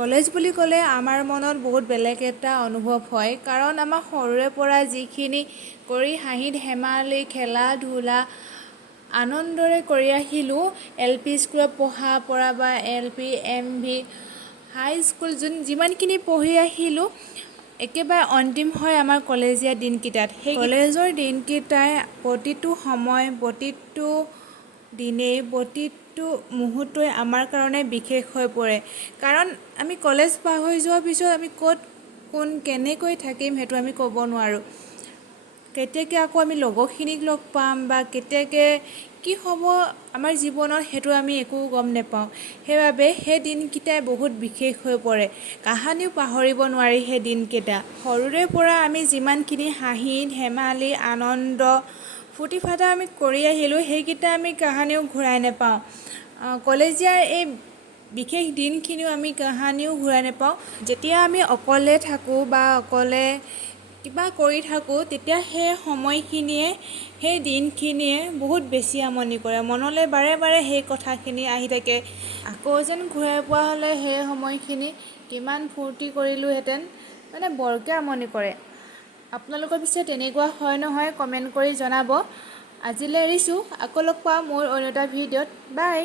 College বুলি ক'লে আমাৰ মনত বহুত বেলেগ এটা অনুভৱ হয়, কাৰণ আমাৰ সৰুৰে পৰা যিখিনি কৰি হাঁহি ধেমালি খেলা ধূলা আনন্দৰে কৰি আহিলোঁ, LP স্কুলত পঢ়াৰ পৰা বা LP MV হাই স্কুল যিমানখিনি পঢ়ি আহিলোঁ, একেবাৰে অন্তিম হয় আমাৰ কলেজীয়া দিনকেইটাত। সেই কলেজৰ দিনকেইটাই প্ৰতিটো সময়, প্ৰতিটো দিনেই, প্ৰতিটো মুহূৰ্তই আমাৰ কাৰণে বিশেষ হৈ পৰে। কাৰণ আমি কলেজ পাৰ হৈ যোৱাৰ পিছত আমি ক'ত কোন কেনেকৈ থাকিম সেইটো আমি ক'ব নোৱাৰোঁ। কেতিয়াকৈ আকৌ আমি লগৰখিনিক লগ পাম বা কেতিয়াকৈ কি হ'ব আমাৰ জীৱনত সেইটো আমি একো গম নাপাওঁ। সেইবাবে সেই দিনকেইটাই বহুত বিশেষ হৈ পৰে। কাহানিও পাহৰিব নোৱাৰি সেই দিনকেইটা। সৰুৰে পৰা আমি যিমানখিনি হাঁহি ধেমালি আনন্দ ফূৰ্তি ফাৰ্তা আমি কৰি আহিলোঁ, সেইকেইটা আমি কাহানিও ঘূৰাই নাপাওঁ। কলেজীয়াৰ এই বিশেষ দিনখিনিও আমি কাহানিও ঘূৰাই নাপাওঁ। যেতিয়া আমি অকলে থাকোঁ বা অকলে কিবা কৰি থাকোঁ, তেতিয়া সেই সময়খিনিয়ে সেই দিনখিনিয়ে বহুত বেছি আমনি কৰে। মনলৈ বাৰে বাৰে সেই কথাখিনি আহি থাকে। আকৌ যেন ঘূৰাই পোৱা হ'লে সেই সময়খিনি কিমান ফূৰ্তি কৰিলোঁহেঁতেন, মানে বৰকৈ আমনি কৰে। আপোনালোকৰ পিছে তেনেকুৱা হয় নহয় কমেণ্ট কৰি জনাব। আজিলৈ এৰিছোঁ, আকৌ লগ পাম মোৰ অন্য এটা ভিডিঅ'ত। বাই।